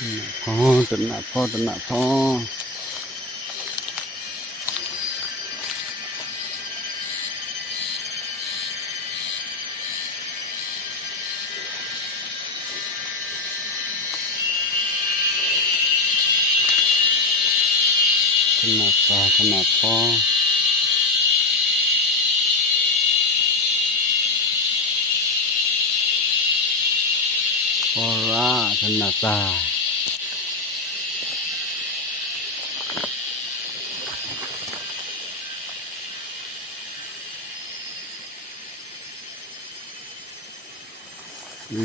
พ่อตนะพ่อตนะพ่อตนะพ่อตนะพ่อพ่อราตนะตา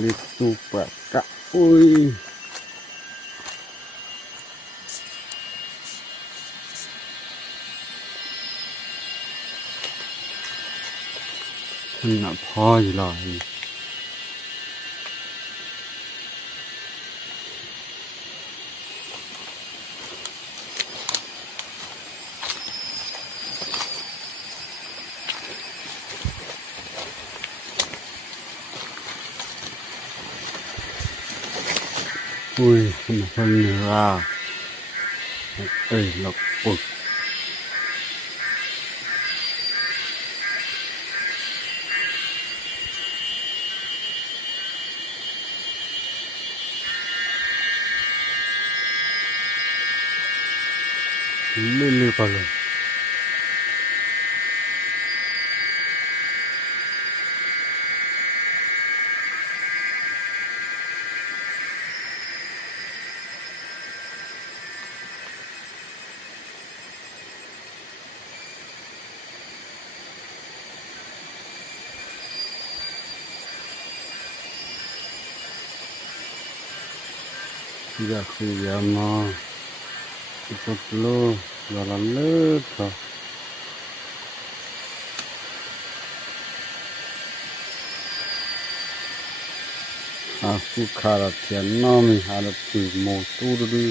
ลิสุปะกะอุ้ยตนะพ่ออยู่หรออุ้ยมันเป็นเนื้อเอ้ยหลอกอุดลื่นๆไปเลยอยากซื้อยามาikut dulu jalan letra aku karatian nami harap di motor di